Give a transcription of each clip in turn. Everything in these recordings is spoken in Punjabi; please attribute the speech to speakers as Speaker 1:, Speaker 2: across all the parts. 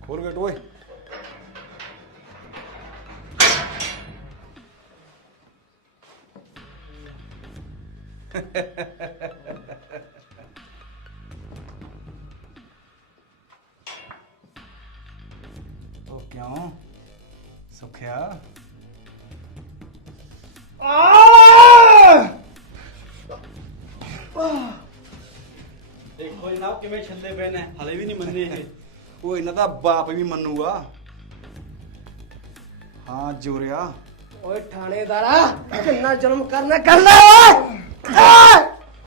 Speaker 1: खोल गेट ओए। ओ क्यों सुखिया
Speaker 2: देखो जनाब किवें छल्ले पे ने हले भी नहीं मनने ये
Speaker 1: ਉਹ ਇਹਨਾਂ ਦਾ ਬਾਪ ਵੀ ਮੰਨੂਗਾ। ਹਾਂ ਜੋਰਿਆ
Speaker 3: ਓਏ ਥਾਣੇਦਾਰਾ ਕਿੰਨਾ ਜ਼ੁਲਮ ਕਰਨਾ ਕਰ ਲੈ ਓਏ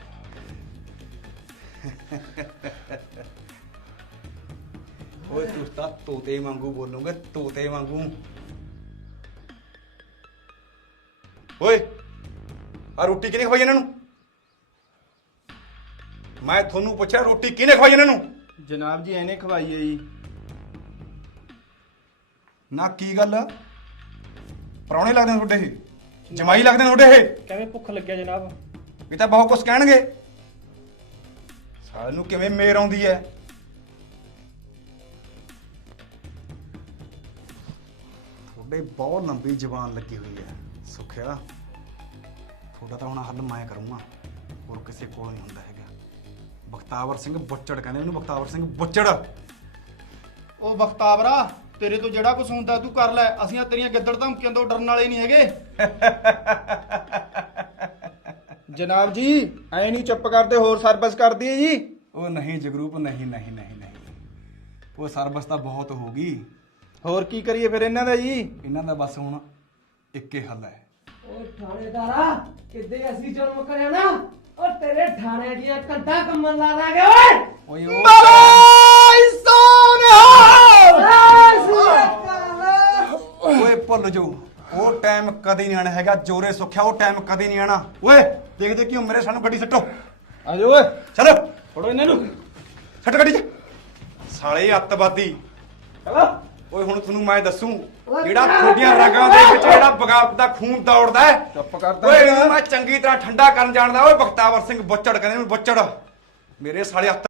Speaker 1: ਓਏ ਤੂੰ ਤਾਂ ਤੋਤੇ ਵਾਂਗੂ ਬੋਲੂਗੇ, ਤੋਤੇ ਵਾਂਗੂ। ਓਏ ਆ ਰੋਟੀ ਕਿਹਨੇ ਖਵਾਈ ਇਹਨਾਂ ਨੂੰ? ਮੈਂ ਤੁਹਾਨੂੰ ਪੁੱਛਿਆ ਰੋਟੀ ਕਿਹਨੇ ਖਵਾਈ ਇਹਨਾਂ ਨੂੰ?
Speaker 4: ਜਨਾਬ ਜੀ ਇਹਨੇ ਖਵਾਈ ਹੈ ਜੀ।
Speaker 1: ਨਾ ਕੀ ਗੱਲ ਪ੍ਰਾਹੁਣੇ ਲੱਗਦੇ ਨੇ ਤੁਹਾਡੇ ਇਹ? ਜਮਾਈ ਲੱਗਦੇ ਨੇ ਤੁਹਾਡੇ ਇਹ?
Speaker 4: ਕਿਵੇਂ ਭੁੱਖ ਲੱਗਿਆ ਜਨਾਬ?
Speaker 1: ਇਹ ਤਾਂ ਬਹੁਤ ਕੁਛ ਕਹਿਣਗੇ। ਸਾਲ ਨੂੰ ਕਿਵੇਂ ਮੇਰ ਆਉਂਦੀ ਐ? ਤੁਹਾਡੇ ਬਹੁਤ ਲੰਬੀ ਜ਼ੁਬਾਨ ਲੱਗੀ ਹੋਈ ਐ ਸੁਖਿਆ। ਤੁਹਾਡਾ ਤਾਂ ਹੁਣ ਹੱਲ ਮੈਂ ਕਰੂੰਗਾ, ਹੋਰ ਕਿਸੇ ਕੋਲ ਨਹੀਂ ਹੁੰਦਾ ਹੈਗਾ। ਬਖਤਾਵਰ ਸਿੰਘ ਬੁੱਚੜ ਕਹਿੰਦੇ ਉਹਨੂੰ, ਬਖਤਾਵਰ ਸਿੰਘ ਬੁੱਚੜ।
Speaker 4: ਉਹ ਬਖਤਾਵਰਾ ਤੇਰੇ ਤੋਂ ਜਿਹੜਾ ਕੁਝ ਹੁੰਦਾ ਤੂੰ ਕਰ ਲੈ, ਅਸੀਂ ਤੇਰੀਆਂ ਗਿੱਦੜ ਧਮਕੀਆਂ ਤੋਂ ਡਰਨ ਵਾਲੇ ਨਹੀਂ ਹੈਗੇ। ਜਨਾਬ ਜੀ ਐ ਨਹੀਂ ਚੁੱਪ ਕਰਦੇ, ਹੋਰ ਸਰਵਿਸ ਕਰਦੀ ਹੈ ਜੀ।
Speaker 1: ਉਹ ਨਹੀਂ ਜਗਰੂਪ, ਨਹੀਂ ਨਹੀਂ ਨਹੀਂ ਨਹੀਂ, ਉਹ ਸਰਵਿਸ ਤਾਂ ਬਹੁਤ ਹੋਊਗੀ।
Speaker 4: ਹੋਰ ਕੀ ਕਰੀਏ ਫਿਰ ਇਹਨਾਂ ਦਾ ਜੀ?
Speaker 1: ਇਹਨਾਂ ਦਾ ਬਸ ਹੁਣ ਇੱਕੇ ਹੱਲ ਹੈ।
Speaker 3: ਓਏ ਥਾਣੇਦਾਰਾ ਕਿੱਦੇ ਅਸੀਂ ਜ਼ੁਲਮ ਕਰਿਆ ਨਾ ਓ ਤੇਰੇ ਥਾਣੇ ਦੀਆਂ ਕੰਧਾਂ ਕੰਮਣ ਲਾ ਦਾਂਗੇ ਓਏ
Speaker 1: ਓਏ ਉਹ ਓਏ ਭੁੱਲ ਜਾਓ, ਉਹ ਟਾਈਮ ਕਦੇ ਨਹੀਂ ਆਣਾ ਹੈਗਾ। ਜੋਰੇ ਸੁੱਖਿਆ ਉਹ ਟਾਈਮ ਕਦੇ ਨਹੀਂ ਆਣਾ। ਓਏ ਦੇਖਦੇ ਕਿਉਂ ਮੇਰੇ ਸਾਨੂੰ ਗੱਡੀ ਸੱਟੋ।
Speaker 4: ਆ ਜਾਓ ਓਏ,
Speaker 1: ਚਲੋ
Speaker 4: ਫੜੋ ਇਹਨਾਂ ਨੂੰ।
Speaker 1: ਸੱਟ ਗੱਡੀ 'ਚ। ਸਾਲੇ ਅੱਤਵਾਦੀ।
Speaker 4: ਚਲੋ
Speaker 1: ਓਏ ਹੁਣ ਤੁਹਾਨੂੰ ਮੈਂ ਦੱਸੂ ਜਿਹੜਾ ਤੁਹਾਡੀਆਂ ਰਗਾਂ ਦੇ ਵਿੱਚ ਜਿਹੜਾ ਬਗਾਵਤ ਦਾ ਖੂਨ ਦੌੜਦਾ ਹੈ।
Speaker 4: ਚੁੱਪ ਕਰਦਾ
Speaker 1: ਓਏ ਇਹਨੂੰ ਮੈਂ ਚੰਗੀ ਤਰ੍ਹਾਂ ਠੰਡਾ ਕਰਨ ਜਾਣਦਾ। ਓਏ ਬਖਤਾਵਰ ਸਿੰਘ ਬੁੱਚੜ ਕਹਿੰਦੇ ਨੇ, ਬੁੱਚੜ। ਮੇਰੇ ਸਾਲੇ